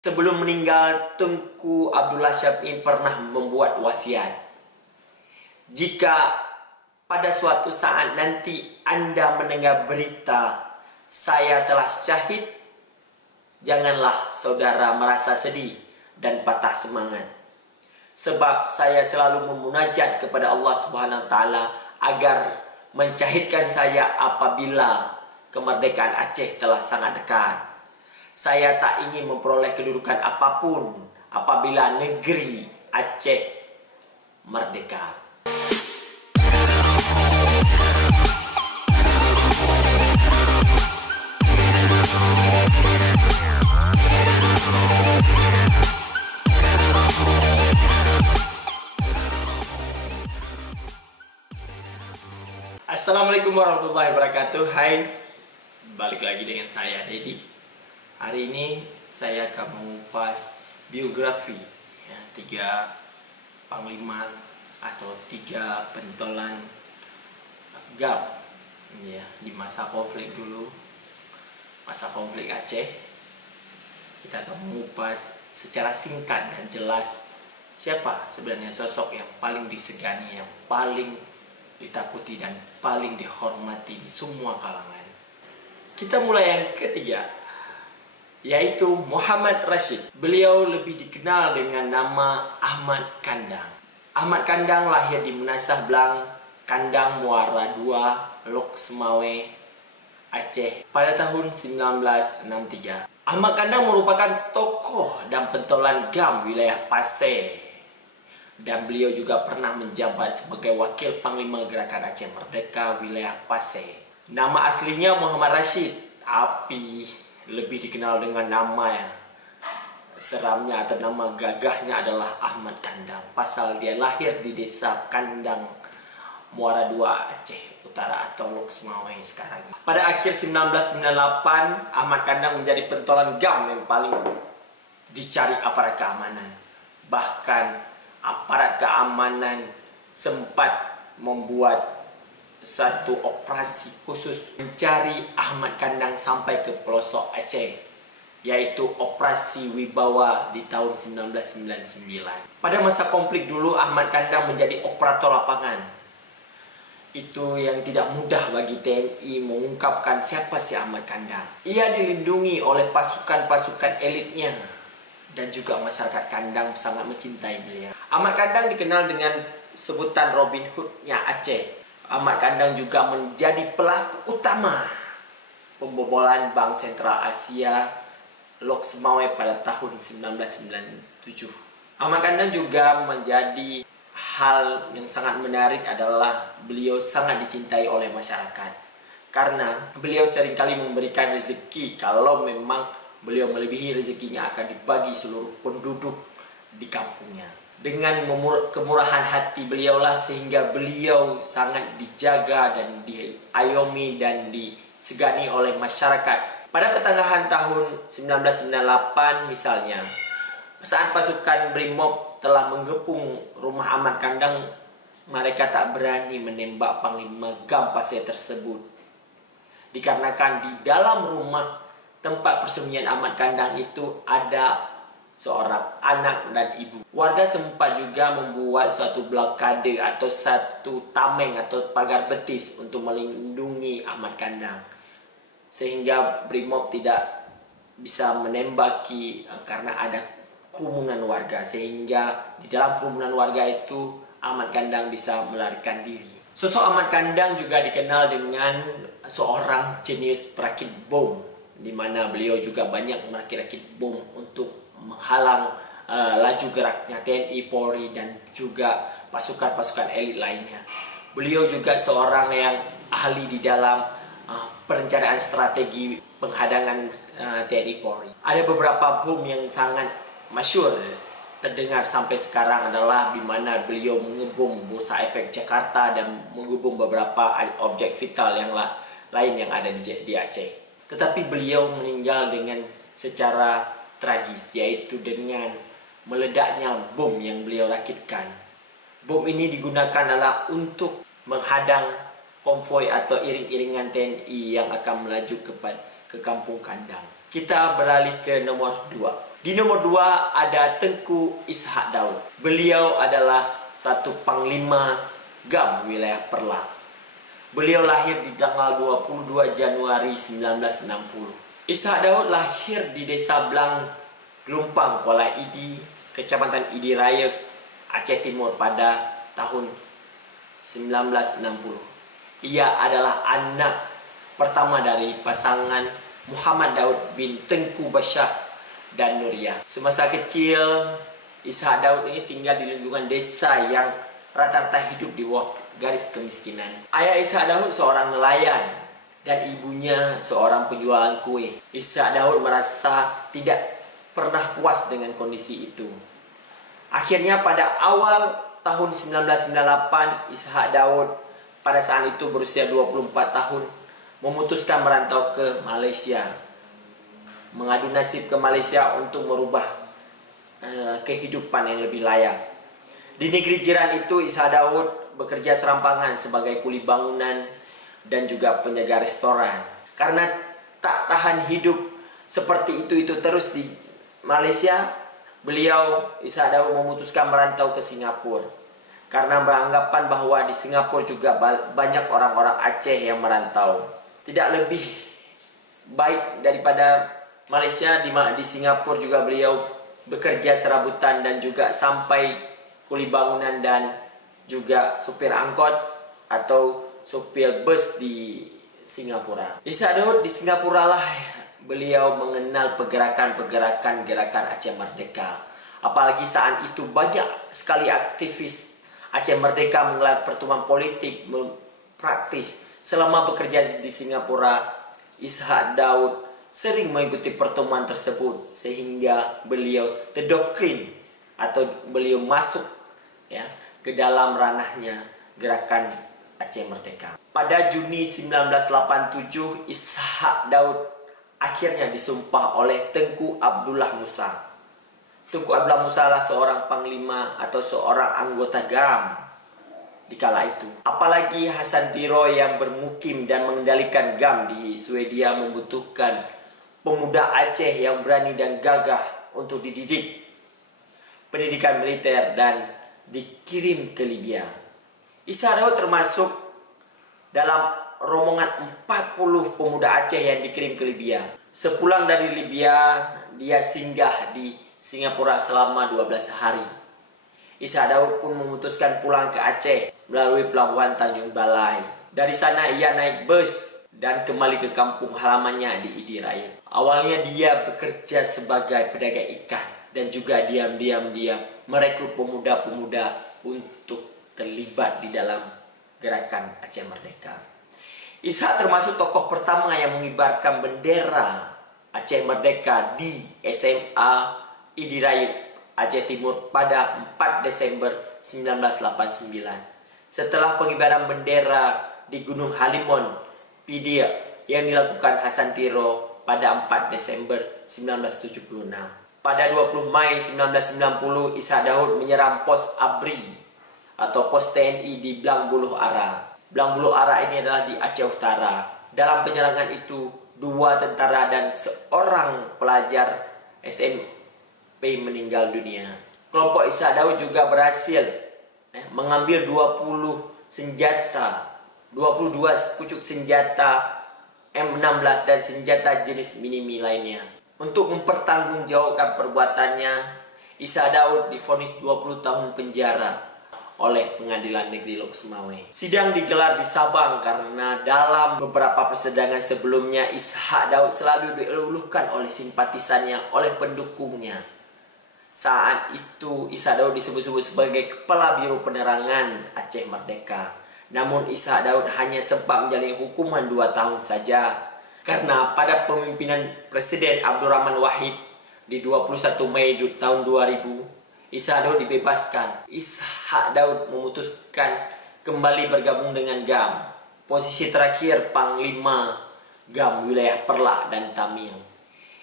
Sebelum meninggal, Tunku Abdullah Syaf'i pernah membuat wasiat. Jika pada suatu saat nanti Anda mendengar berita saya telah syahid, janganlah saudara merasa sedih dan patah semangat. Sebab saya selalu memunajat kepada Allah Subhanahu wa taala agar mensyahidkan saya apabila kemerdekaan Aceh telah sangat dekat. Saya tak ingin memperoleh kedudukan apapun apabila negeri Aceh merdeka. Assalamualaikum warahmatullahi wabarakatuh. Hai, balik lagi dengan saya Dedi. Hari ini saya akan mengupas biografi ya, 3 panglima atau 3 pentolan GAM ya, di masa konflik dulu, masa konflik Aceh. Kita akan mengupas secara singkat dan jelas siapa sebenarnya sosok yang paling disegani, yang paling ditakuti dan paling dihormati di semua kalangan. Kita mulai yang ketiga, yaitu Muhammad Rashid. Beliau lebih dikenal dengan nama Ahmad Kandang. Ahmad Kandang lahir di Menasah Blang, Kandang Muara II, Lok Semawe, Aceh pada tahun 1963. Ahmad Kandang merupakan tokoh dan pentolan GAM wilayah Pasir. Dan beliau juga pernah menjabat sebagai Wakil Panglima Gerakan Aceh Merdeka wilayah Pasir. Nama aslinya Muhammad Rashid, tapi lebih dikenal dengan nama seramnya atau nama gagahnya adalah Ahmad Kandang. Pasal dia lahir di desa Kandang Muara II, Aceh Utara atau Lok Semawe sekarang. Pada akhir 1998, Ahmad Kandang menjadi pentolan GAM yang paling dicari aparat keamanan. Bahkan aparat keamanan sempat membuat satu operasi khusus mencari Ahmad Kandang sampai ke pelosok Aceh, yaitu Operasi Wibawa di tahun 1999. Pada masa konflik dulu, Ahmad Kandang menjadi operator lapangan. Itu yang tidak mudah bagi TNI mengungkapkan siapa si Ahmad Kandang. Ia dilindungi oleh pasukan-pasukan elitnya dan juga masyarakat Kandang sangat mencintai beliau. Ahmad Kandang dikenal dengan sebutan Robin Hood-nya Aceh. Ahmad Kandang juga menjadi pelaku utama pembobolan Bank Sentral Asia Lok Semawe pada tahun 1997. Ahmad Kandang juga menjadi hal yang sangat menarik adalah beliau sangat dicintai oleh masyarakat. Karena beliau seringkali memberikan rezeki, kalau memang beliau melebihi rezekinya akan dibagi seluruh penduduk di kampungnya. Dengan kemurahan hati beliaulah sehingga beliau sangat dijaga dan diayomi dan disegani oleh masyarakat. Pada pertengahan tahun 1998 misalnya, saat pasukan Brimob telah menggepung rumah Ahmad Kandang, mereka tak berani menembak Panglima GAM Pasir tersebut. Dikarenakan di dalam rumah tempat persembunyian Ahmad Kandang itu ada seorang anak dan ibu. Warga sempat juga membuat suatu blokade atau satu tameng atau pagar betis untuk melindungi Ahmad Kandang, sehingga Brimob tidak bisa menembaki karena ada kerumunan warga, sehingga di dalam kerumunan warga itu Ahmad Kandang bisa melarikan diri. Sosok Ahmad Kandang juga dikenal dengan seorang jenius perakit bom, di mana beliau juga banyak merakit bom untuk menghalang laju geraknya TNI, Polri dan juga pasukan-pasukan elit lainnya. Beliau juga seorang yang ahli di dalam perencanaan strategi penghadangan TNI, Polri. Ada beberapa bom yang sangat masyhur terdengar sampai sekarang adalah di mana beliau mengebom Bursa Efek Jakarta dan mengebom beberapa objek vital yang lain yang ada di Aceh. Tetapi beliau meninggal dengan secara tragis, yaitu dengan meledaknya bom yang beliau rakitkan. Bom ini digunakan adalah untuk menghadang konvoi atau iring-iringan TNI yang akan melaju ke kampung Kandang. Kita beralih ke nomor 2. Di nomor 2 ada Tengku Ishak Daud. Beliau adalah satu panglima GAM wilayah Perla. Beliau lahir di tanggal 22 Januari 1960. Ishak Daud lahir di Desa Blang, Gelumpang, Kuala Idi, Kecamatan Idi Raya, Aceh Timur pada tahun 1960. Ia adalah anak pertama dari pasangan Muhammad Daud bin Tengku Bashar dan Nuriyah. Semasa kecil, Ishak Daud ini tinggal di lingkungan desa yang rata-rata hidup di bawah garis kemiskinan. Ayah Ishak Daud seorang nelayan dan ibunya seorang penjualan kue. Ishak Daud merasa tidak pernah puas dengan kondisi itu. Akhirnya pada awal tahun 1998, Ishak Daud pada saat itu berusia 24 tahun memutuskan merantau ke Malaysia. Mengadu nasib ke Malaysia untuk merubah kehidupan yang lebih layak. Di negeri jiran itu, Ishak Daud bekerja serampangan sebagai kuli bangunan dan juga penjaga restoran. Karena tak tahan hidup seperti itu terus di Malaysia, beliau Ishak Daud memutuskan merantau ke Singapura. Karena beranggapan bahwa di Singapura juga banyak orang-orang Aceh yang merantau. Tidak lebih baik daripada Malaysia, di Singapura juga beliau bekerja serabutan dan juga sampai kuli bangunan dan juga supir angkot atau supir bus di Singapura. Ishak Daud di Singapura lah beliau mengenal pergerakan Aceh Merdeka. Apalagi saat itu banyak sekali aktivis Aceh Merdeka menggelar pertemuan politik praktis. Selama bekerja di Singapura, Ishak Daud sering mengikuti pertemuan tersebut sehingga beliau terdoktrin atau beliau masuk ke dalam ranahnya gerakan Aceh Merdeka. Pada Juni 1987, Ishak Daud akhirnya disumpah oleh Tengku Abdullah Musa. Tengku Abdullah Musa adalah seorang panglima atau seorang anggota GAM di kala itu. Apalagi Hasan Tiro yang bermukim dan mengendalikan GAM di Swedia membutuhkan pemuda Aceh yang berani dan gagah untuk dididik pendidikan militer dan dikirim ke Libya. Ishak Daud termasuk dalam rombongan 40 pemuda Aceh yang dikirim ke Libya. Sepulang dari Libya, dia singgah di Singapura selama 12 hari. Ishak Daud pun memutuskan pulang ke Aceh melalui pelabuhan Tanjung Balai. Dari sana ia naik bus dan kembali ke kampung halamannya di Idi Raya. Awalnya dia bekerja sebagai pedagang ikan dan juga diam-diam dia merekrut pemuda-pemuda untuk terlibat di dalam gerakan Aceh Merdeka. Ishak termasuk tokoh pertama yang mengibarkan bendera Aceh Merdeka di SMA Idi Raya, Aceh Timur pada 4 Desember 1989. Setelah pengibaran bendera di Gunung Halimon, Pidia yang dilakukan Hasan Tiro pada 4 Desember 1976. Pada 20 Mei 1990, Ishak Daud menyerang pos ABRI atau pos TNI di Blang Buluh Ara. Blang Buluh Ara ini adalah di Aceh Utara. Dalam penyerangan itu, 2 tentara dan seorang pelajar SMP meninggal dunia. Kelompok Ishak Daud juga berhasil mengambil 22 pucuk senjata M16 dan senjata jenis minimi lainnya. Untuk mempertanggungjawabkan perbuatannya, Ishak Daud divonis 20 tahun penjara oleh Pengadilan Negeri Lok Sumawe. Sidang digelar di Sabang karena dalam beberapa persidangan sebelumnya Ishak Daud selalu dieluluhkan oleh simpatisannya, oleh pendukungnya. Saat itu Ishak Daud disebut-sebut sebagai Kepala Biro Penerangan Aceh Merdeka. Namun Ishak Daud hanya sempat menjalani hukuman 2 tahun saja. Karena pada pemimpinan Presiden Abdurrahman Wahid di 21 Mei tahun 2000, Ishak Daud dibebaskan. Ishak Daud memutuskan kembali bergabung dengan GAM. Posisi terakhir Panglima GAM wilayah Perla dan Tamil.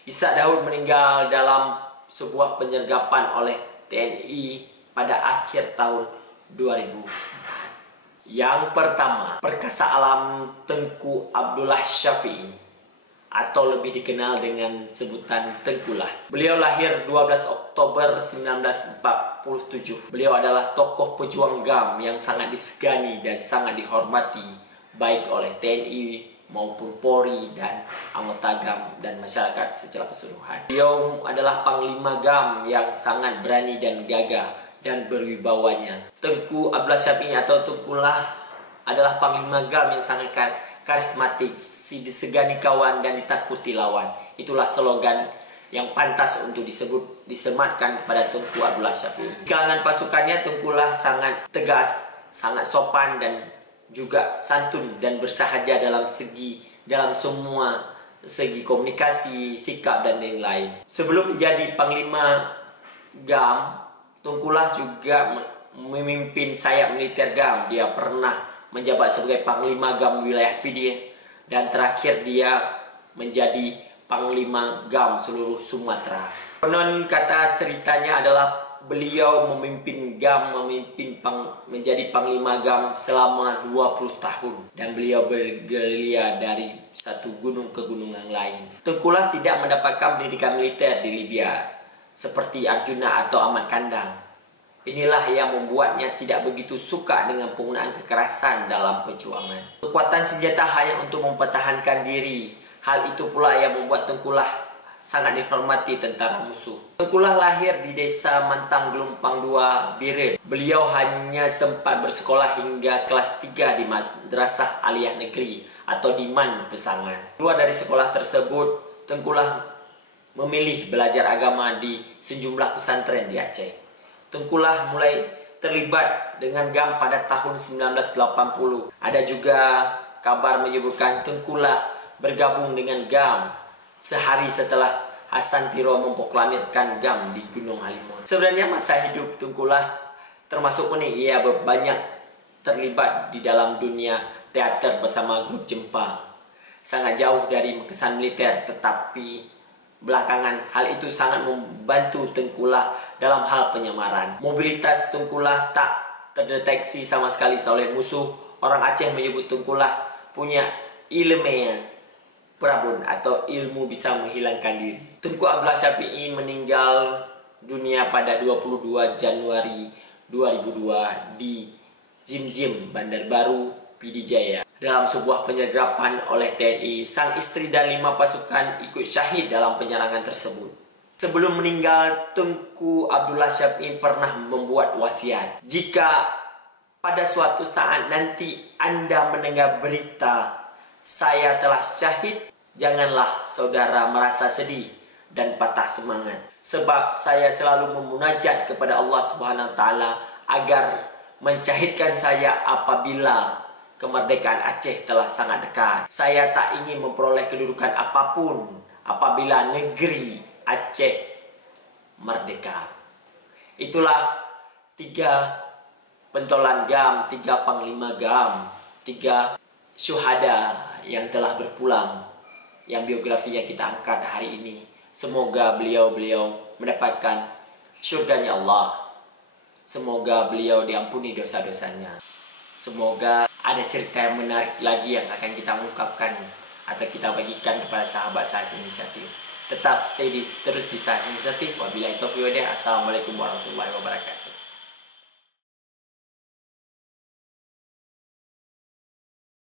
Ishak Daud meninggal dalam sebuah penyergapan oleh TNI pada akhir tahun 2000. Yang pertama, perkasa alam Tengku Abdullah Syafi'i. atau lebih dikenal dengan sebutan Tengkulah. Beliau lahir 12 Oktober 1947. Beliau adalah tokoh pejuang GAM yang sangat disegani dan sangat dihormati baik oleh TNI maupun Polri dan anggota GAM dan masyarakat secara keseluruhan. Beliau adalah Panglima GAM yang sangat berani dan gagah dan berwibawanya. Tengku Abdullah Syafi'i atau Tengkulah adalah Panglima GAM yang sangat karismatik, si disegani kawan dan ditakuti lawan. Itulah slogan yang pantas untuk disematkan kepada Tengku Abdullah Syafi'i. Kalangan pasukannya, Tengkulah sangat tegas, sangat sopan dan juga santun dan bersahaja dalam semua segi komunikasi, sikap dan lain-lain. Sebelum menjadi Panglima GAM, Tengkulah juga memimpin sayap militer GAM. Dia pernah menjabat sebagai Panglima GAM wilayah PD dan terakhir dia menjadi Panglima GAM seluruh Sumatera. Konon kata ceritanya adalah beliau memimpin GAM, menjadi Panglima GAM selama 20 tahun dan beliau bergerilya dari satu gunung ke gunung yang lain. Tengkulah tidak mendapatkan pendidikan militer di Libya seperti Arjuna atau Ahmad Kandang. Inilah yang membuatnya tidak begitu suka dengan penggunaan kekerasan dalam perjuangan. Kekuatan senjata hanya untuk mempertahankan diri. Hal itu pula yang membuat Tengkulah sangat dihormati tentara musuh. Tengkulah lahir di desa Mantang Gelumpang 2, Biren. Beliau hanya sempat bersekolah hingga kelas 3 di Madrasah Aliyah Negeri atau di MAN Pesangan. Keluar dari sekolah tersebut, Tengkulah memilih belajar agama di sejumlah pesantren di Aceh. Tengkulah mulai terlibat dengan GAM pada tahun 1980. Ada juga kabar menyebutkan Tengkulah bergabung dengan GAM sehari setelah Hasan Tiro memproklamirkan GAM di Gunung Halimun. Sebenarnya masa hidup Tengkulah termasuk unik. Ia banyak terlibat di dalam dunia teater bersama grup Jempa. Sangat jauh dari kesan militer, tetapi belakangan hal itu sangat membantu Tengkulah dalam hal penyamaran. Mobilitas Tengkulah tak terdeteksi sama sekali oleh musuh. Orang Aceh menyebut Tengkulah punya ilmu Prabun atau ilmu bisa menghilangkan diri. Tengku Abdullah Syafi'i meninggal dunia pada 22 Januari 2002 di Jim, Bandar Baru, PD Jaya. Dalam sebuah penyergapan oleh TNI, sang istri dan 5 pasukan ikut syahid dalam penyerangan tersebut. Sebelum meninggal, Tengku Abdullah Syafi'i pernah membuat wasiat. Jika pada suatu saat nanti Anda mendengar berita saya telah syahid, janganlah saudara merasa sedih dan patah semangat. Sebab saya selalu memunajat kepada Allah Subhanahu wa taala agar mensyahidkan saya apabila kemerdekaan Aceh telah sangat dekat. Saya tak ingin memperoleh kedudukan apapun apabila negeri Aceh merdeka. Itulah 3 pentolan GAM, 3 panglima GAM, 3 syuhada yang telah berpulang, yang biografinya kita angkat hari ini. Semoga beliau mendapatkan syurganya Allah. Semoga beliau diampuni dosa-dosanya. Semoga ada cerita yang menarik lagi yang akan kita ungkapkan atau kita bagikan kepada sahabat Sahas Inisiatif. Tetap stay terus di Sahas Inisiatif. Wabillahi taufiq wal hidayah. Assalamualaikum warahmatullahi wabarakatuh.